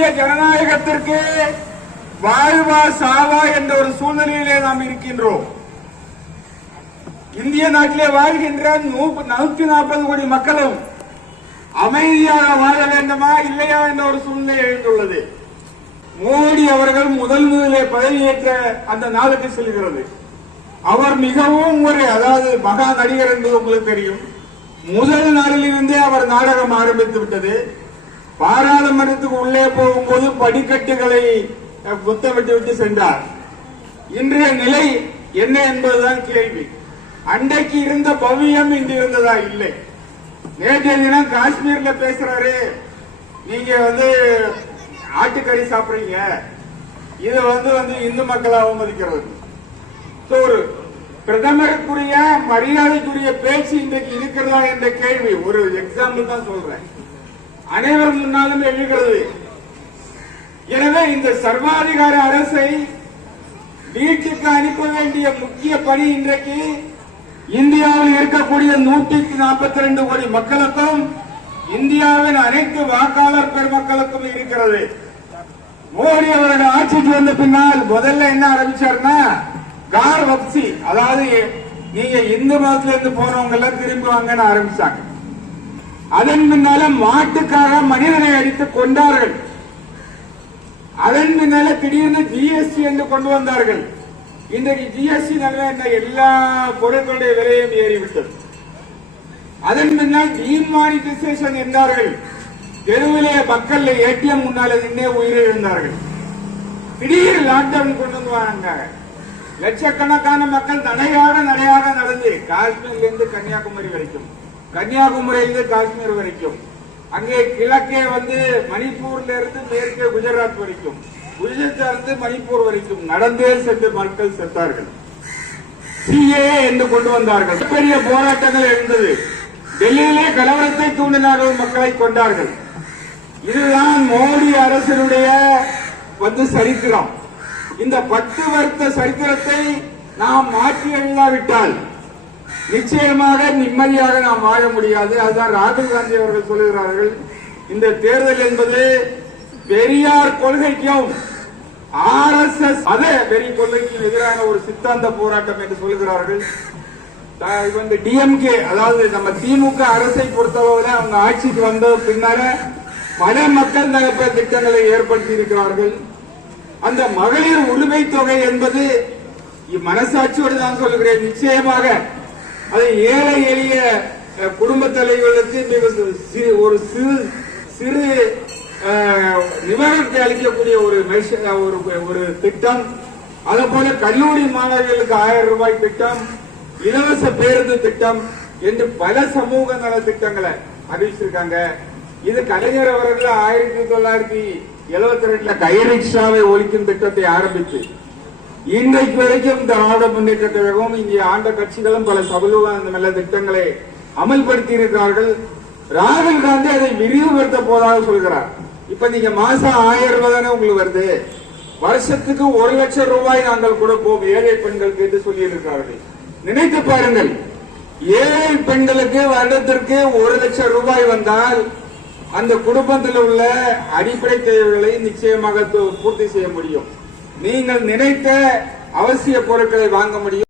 இந்திய ஜனநாயகத்திற்கு வாழ்வா சாவா என்ற ஒரு சூழ்நிலையிலே நாம் இருக்கின்றோம். இந்திய நாட்டிலே வாழ்கின்ற 140 கோடி மக்களும் அமைதியாக வாழ வேண்டுமா இல்லையா என்ற ஒரு சூழ்நிலை எழுந்துள்ளது. மோடி அவர்கள் முதலிலே பதவியேற்ற அந்த நாளுக்கு செல்கிறது. அவர் மிகவும் அதாவது மகா நடிகர் என்பது உங்களுக்கு தெரியும். முதல் நாளிலிருந்தே அவர் நாடகம் ஆரம்பித்து விட்டது. பாராளுமன்றத்துக்கு உள்ளே போகும்போது படிக்கட்டுகளை குத்தமிட்டு விட்டு சென்றார். இன்றைய நிலை என்ன என்பதுதான் கேள்வி. அன்றைக்கு இருந்த பவியம் இன்று இருந்ததா? இல்லை. நேற்றைய தினம் காஷ்மீர்ல பேசுறாரு, நீங்க ஆட்டுக்கறி சாப்பிடுறீங்க, இது இந்து மக்களை அவமதிக்கிறது. ஒரு பிரதமருக்குரிய மரியாதைக்குரிய பேச்சு இன்றைக்கு இருக்கிறதா என்ற கேள்வி ஒரு எக்ஸாம்பிள் தான் சொல்றேன். அனைவர் முன்னாலும் எழுகிறது. எனவே இந்த சர்வாதிகார அரசை வீட்டுக்கு அனுப்ப வேண்டிய முக்கிய பணி இன்றைக்கு இந்தியாவில் இருக்கக்கூடிய 142 கோடி மக்களுக்கும் இந்தியாவின் அனைத்து வாக்காளர் பெருமக்களுக்கும் இருக்கிறது. மோடி அவர்கள் ஆட்சிக்கு வந்த பின்னால் முதல்ல என்ன ஆரம்பிச்சாருன்னா கார் வப்சி, அதாவது நீங்க இந்து மதத்திலிருந்து போனவங்க எல்லாம் திரும்பி வாங்கன்னு ஆரம்பிச்சாங்க. அதன் பின்னால மாட்டுக்காக மனிதனை அடித்து கொண்டார்கள். அதன் பின்னால திடீர்னு ஜிஎஸ்டி என்று கொண்டு வந்தார்கள். இன்றைக்கு ஜிஎஸ்டி என்ன எல்லா பொருட்களுடைய விலையும் ஏறிவிட்டது. அதன் பின்னால் டிமானிட்டைசேஷன் என்றார்கள். தெருவிலே மக்கள் ஏடிஎம் முன்னால நின்றே உயிரிழந்தார்கள். திடீர் லாக்டவுன் கொண்டு வந்து லட்சக்கணக்கான மக்கள் நடையாக நடந்து காஷ்மீரிலிருந்து கன்னியாகுமரி வரைக்கும், கன்னியாகுமரியிலிருந்து காஷ்மீர் வரைக்கும், அங்கே கிழக்கே மணிப்பூர்ல இருந்து மேற்கே குஜராத் வரைக்கும், குஜராத்ல இருந்து மணிப்பூர் வரைக்கும் நடந்தே சென்று மக்கள் செத்தார்கள். சிஏஏ என்று கொண்டு வந்தார்கள். பெரிய போராட்டங்கள் எழுந்தது. டெல்லியிலே கலவரத்தை தூண்டினார்கள், மக்களை கொண்டார்கள். இதுதான் மோடி அரசினுடைய சரித்திரம். இந்த 10 வருட சரித்திரத்தை நாம் மாற்றி எழுதாவிட்டால் நிச்சயமாக நிம்மதியாக நாம் வாழ முடியாது. அதுதான் ராகுல் காந்தி அவர்கள் சொல்லுகிறார்கள், இந்த தேர்தல் என்பது பெரியார் கொள்கைக்கும் RSS அதே பெரிய கொள்கைக்கும் எதிரான ஒரு சித்தாந்த போராட்டம் என்று சொல்லுகிறார்கள். டிஎம்கே, அதாவது நம்ம திமுக அரசை பொறுத்தளவில் அவங்க ஆட்சிக்கு வந்த பின்னால பல மக்கள் நலப்ப திட்டங்களை ஏற்படுத்தி இருக்கிறார்கள். அந்த மகளிர் உரிமை தொகை என்பது மனசாட்சியோடு தான் சொல்லுகிறேன், நிச்சயமாக அது ஏழை எளிய குடும்ப தலைவர்களுக்கு ஒரு சிறு நிவாரணத்தை அளிக்கக்கூடிய ஒரு திட்டம். அதே போல கல்லூரி மாணவர்களுக்கு 1000 ரூபாய் திட்டம், இலவச பேருந்து திட்டம் என்று பல சமூக நல திட்டங்களை அறிவிச்சிருக்காங்க. இது கலைஞர் அவர்கள் 1972 கை ரிக்ஷாவை ஒழிக்கும் திட்டத்தை ஆரம்பித்து இன்றைக்கு வரைக்கும் திராவிட முன்னேற்ற கழகம் இங்கே ஆண்ட கட்சிகளும் பல சமூக நல திட்டங்களை அமல்படுத்தி இருக்கிறார்கள். ராகுல் காந்தி அதை விரிவுபடுத்த போதாக சொல்கிறார். இப்ப நீங்க மாசம் 1000 ரூபாய் தானே உங்களுக்கு வருது, வருஷத்துக்கு 1 லட்சம் ரூபாய் நாங்கள் கொடுப்போம் ஏழை பெண்களுக்கு என்று சொல்லி இருக்கிறார்கள். நினைத்து பாருங்கள், ஏழை பெண்களுக்கு வருடத்திற்கு 1 லட்சம் ரூபாய் வந்தால் அந்த குடும்பத்தில் உள்ள அடிப்படை தேவைகளை நிச்சயமாக பூர்த்தி செய்ய முடியும். நீங்கள் நினைத்த அவசிய பொருட்களை வாங்க முடியும்.